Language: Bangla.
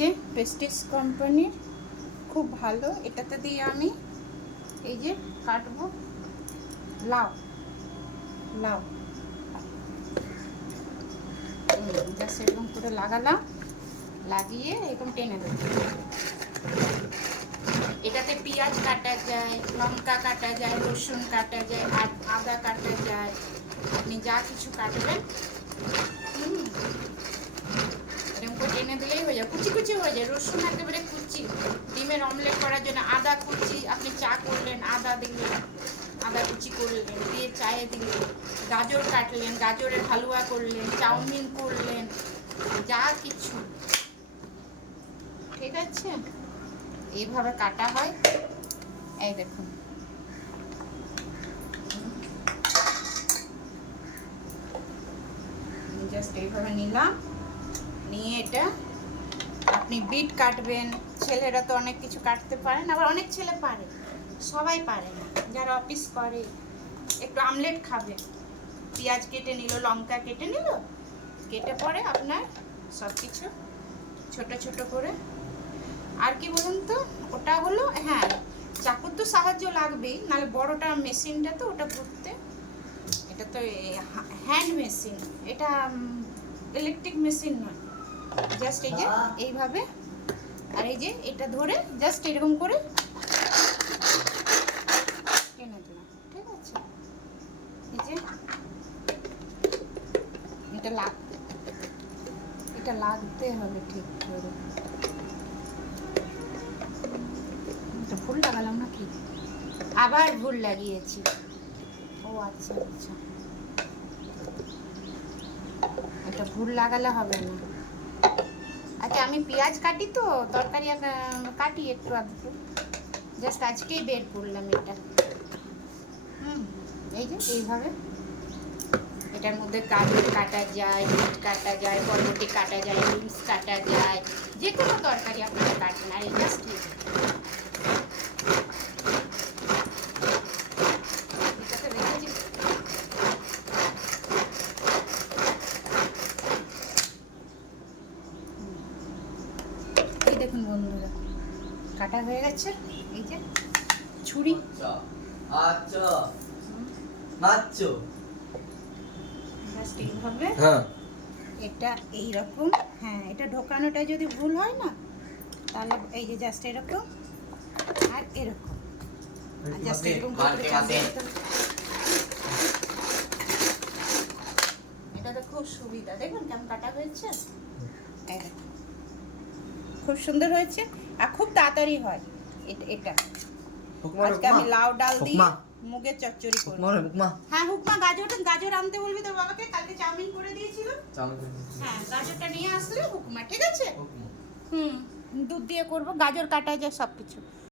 যে প্রেস্টিজ কোম্পানির, খুব ভালো। এটাতে দিয়ে আমি এই যে কাটবো লাউ। লাউ জাস্ট এরকম করে লাগালাম, লাগিয়ে এরকম টেনে দেবো। এটাতে পেঁয়াজ কাটা যায়, লঙ্কা কাটা যায়, রসুন কাটা যায়, আর আদা কাটা যায়। আপনি যা কিছু কাটবেন এরকম করে টেনে দিলেই হয়ে যায়, কুচি কুচি হয়ে যায়। রসুন একেবারে কুচি, ডিমের অমলেট করার জন্য আদা কুচি, আপনি চা করলেন আদা দিলেন, আদা কুচি করলেন, দিয়ে চায়ে দিলেন। গাজর কাটলেন, গাজরের হালুয়া করলেন, চাউমিন করলেন, যা কিছু। ঠিক আছে, এইভাবে কাটা হয়। এই দেখুন, জাস্ট এইভাবে নিলাম, নিয়ে এটা আপনি বিট কাটবেন। ছেলেরা তো অনেক কিছু কাটতে পারেন, আবার অনেক ছেলে পারে, সবাই পারে না। যারা অফিস করে, একটু আমলেট খাবে, পেঁয়াজ কেটে নিল, লঙ্কা কেটে নিল, কেটে পরে আপনার সব কিছু ছোট ছোট করে। আর কি বলুন তো, ওটা হলো, হ্যাঁ চাকুর তো সাহায্য লাগবেই, নাহলে বড়টা মেশিনটা তো ওটা ঘুরতে, এটা তো হ্যান্ড মেশিন, এটা ইলেকট্রিক মেশিন নয়। জাস্ট এই যে এইভাবে, আর এই যে এটা ধরে জাস্ট এরকম করে টেনে দিলাম। ঠিক আছে, এই যে এটা লাগতে হবে ঠিক করে। এটা ভুল লাগালাম নাকি? আবার ভুল লাগিয়েছি। ও আচ্ছা আচ্ছা, এটা ভুল লাগালে হবে না। আচ্ছা, আমি পেঁয়াজ কাটি তো, তরকারি কাটি একটু আধটু, জাস্ট আজকেই বের করলাম এটা। এই যে এইভাবে এটার মধ্যে গাজর কাটা যায়, বিট কাটা যায়, বরবটি কাটা যায়, বিনস কাটা যায়, যে কোনো তরকারি আপনারা কাটেন। আর এই জাস্ট এটাতে রেখেছি। এই দেখুন বন্ধুরা, কাটা হয়ে গেছে। এই যে ছুরি, আচ্ছা নাচো জাস্ট এইভাবে। হ্যাঁ, এটা এইরকম, হ্যাঁ এটা ঢোকানোটা যদি ভুল হয় না, তাহলে এই যে জাস্ট এরকম আর এরকম, জাস্ট এরকম করে এটা তো খুব সুবিধা। দেখুন কেমন কাটা হয়েছে, এই দেখুন খুব সুন্দর হয়েছে, আর খুব তাড়াতাড়ি হয়। এটা আজকে আমি লাউ ডাল দিয়ে মুগের চচ্চড়ি করব। হ্যাঁ হুকমা, গাজর আনতে বলবি তোর বাবাকে, কালকে চাউমিন করে দিয়েছিল। হ্যাঁ গাজরটা নিয়ে আসলে হুকমা, ঠিক আছে। দুধ দিয়ে করব, গাজর কাটা যায় সব কিছু।